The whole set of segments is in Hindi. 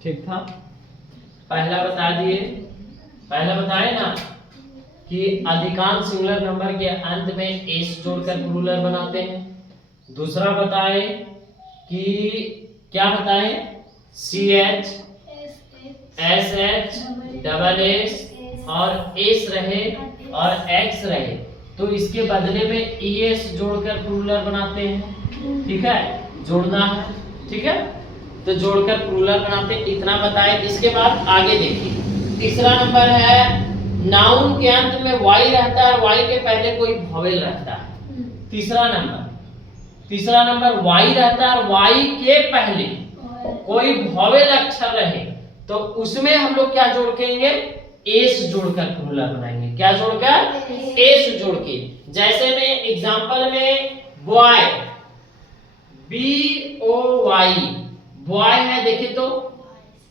ठीक था। पहला बता दिए, पहला बताए ना कि अधिकांश सिंगुलर नंबर के अंत में एस जोड़कर प्लूरल बनाते हैं। दूसरा बताए कि क्या बताए, C H S H double S और एस रहे और एक्स रहे तो इसके बदले में ई एस जोड़कर प्लूरल बनाते हैं। ठीक है, जोड़ना है। ठीक है, तो जोड़कर प्लूरल बनाते हैं, इतना बताए। इसके बाद आगे देखिए, तीसरा नंबर है नाउन के अंत में वाई रहता है और वाई के पहले कोई वॉवेल रहता है। तीसरा नंबर वाई रहता है और वाई के पहले कोई वॉवेल अक्षर रहे तो उसमें हम लोग क्या जोड़ केंगे, एस जोड़कर प्लूरल बनाएंगे। क्या जोड़कर, एस जोड़ के। जैसे में एग्जांपल में boy, B O Y, boy है, देखिए तो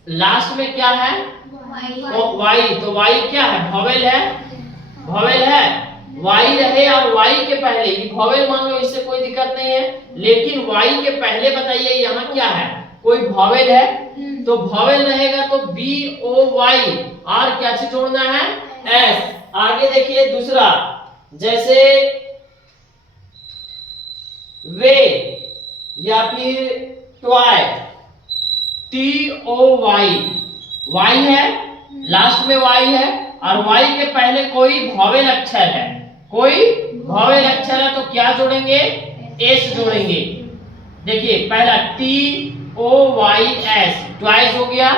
लास्ट में क्या है, वाई, तो वाई क्या है, वॉवेल है, वॉवेल है। वाई रहे और वाई के पहले, ये वॉवेल मान लो, इससे कोई दिक्कत नहीं है, लेकिन वाई के पहले बताइए यहाँ क्या है, कोई वॉवेल है, तो वॉवेल रहेगा तो बी ओ वाई और क्या चीज जोड़ना है, एस। आगे देखिए दूसरा, जैसे वे या फिर ट्वाई, टी ओ वाई, वाई है, लास्ट में वाई है और वाई के पहले कोई वॉवेल अक्षर है, कोई वॉवेल अक्षर है तो क्या जोड़ेंगे, एस जोड़ेंगे। देखिए पहला T O Y S, twice हो गया।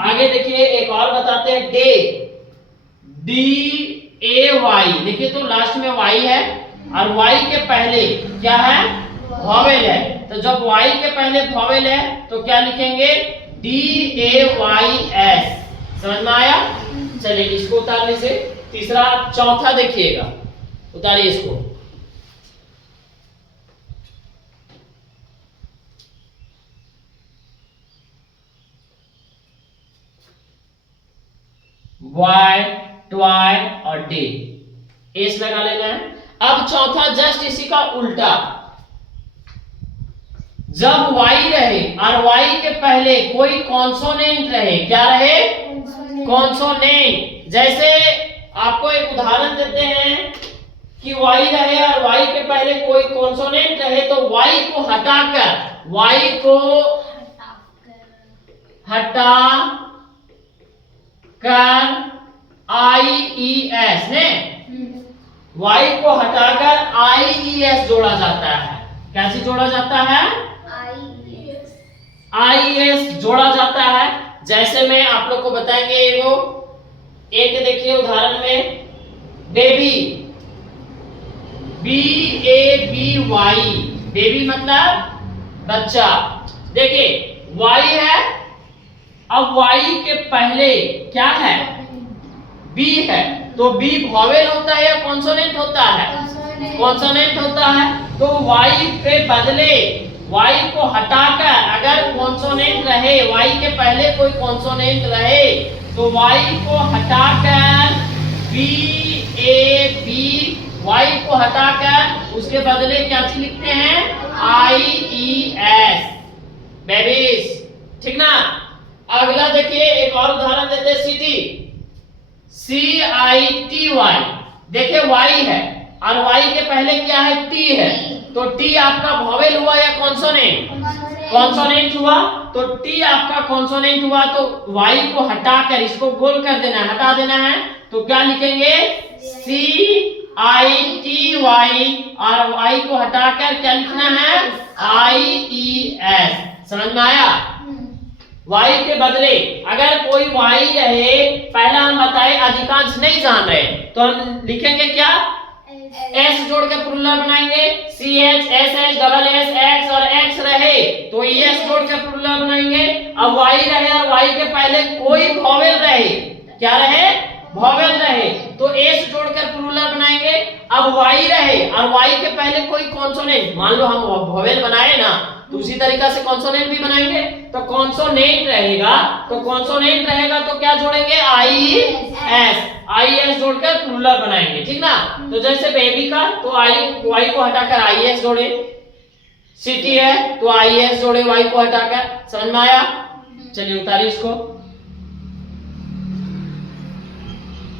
आगे देखिए एक और बताते हैं, डे, डी ए वाई, देखिए तो लास्ट में वाई है और वाई के पहले क्या है, वॉवेल है, तो जब वाई के पहले वॉवेल है तो क्या लिखेंगे, डी ए वाई एस। समझ में आया? चलिए इसको उतार लीजिए। तीसरा, चौथा देखिएगा, उतारिए इसको। वाई, ट्वाई और डे, एस लगा लेना है। अब चौथा जस्ट इसी का उल्टा, जब वाई रहे और वाई के पहले कोई कॉन्सोनेंट रहे, क्या रहे, कॉन्सोनेंट। जैसे आपको एक उदाहरण देते हैं कि वाई रहे और वाई के पहले कोई कॉन्सोनेंट रहे तो वाई को हटाकर, वाई को हटा कर आई ई एस है, वाई को हटाकर आई ई एस जोड़ा जाता है। कैसे जोड़ा जाता है, आई एस जोड़ा जाता है। जैसे मैं आप लोग को बताएंगे, एक देखिए उदाहरण में, baby, B A B Y, baby मतलब बच्चा। देखिए वाई है, अब वाई के पहले क्या है, बी है, तो बी वॉवेल होता है या कॉन्सोनेंट होता है, कॉन्सोनेंट होता है। तो वाई के बदले वाई को हटाकर अगर कॉन्सोनेंट रहे, वाई के पहले कोई कॉन्सोनेंट रहे तो वाई को हटाकर बी ए बी, वाई को हटाकर उसके बदले क्या चीज लिखते हैं, आई ई एस, बेबीज। ठीक ना? अगला देखिए एक और उदाहरण देते हैं, city, C I T Y. देखिए वाई है और वाई के पहले क्या है, टी है, तो टी आपका वॉवेल हुआ या कॉन्सोनेंट, कॉन्सोनेंट हुआ, तो टी आपका कॉन्सोनेंट हुआ, तो वाई को हटाकर इसको गोल कर देना है, हटा देना है, तो क्या लिखेंगे, सी आई टी वाई और वाई को हटाकर क्या लिखना है, आई ई एस। समझ में आया? वाई के बदले अगर कोई वाई रहे, पहला हम बताए अधिकांश नहीं जान रहे तो हम लिखेंगे क्या, एस जोड़ के प्लूरल बनाएंगे, C H S H double S X और एक्स रहे तो एस जोड़ के प्लूरल बनाएंगे। अब वाई रहे और वाई के पहले कोई वॉवेल रहे, क्या रहे, वॉवेल रहे, तो एस जोड़कर प्लूरल बनाएंगे। अब वाई रहे और वाई के पहले कोई कॉन्सोनेंट, मान लो हम वॉवेल बनाए ना, तो उसी तरीका से कॉन्सोनेंट भी बनाएंगे, तो कॉन्सोनेंट रहेगा, तो कॉन्सोनेंट रहेगा तो क्या जोड़ेंगे, आई एस, आई एस जोड़कर प्लूरल बनाएंगे। ठीक ना? तो जैसे बेबी का तो आई, वाई को हटाकर आई एस जोड़े, सिटी है तो आई एस जोड़े वाई को हटाकर। समझ में आया? चलिए उतारिए इसको।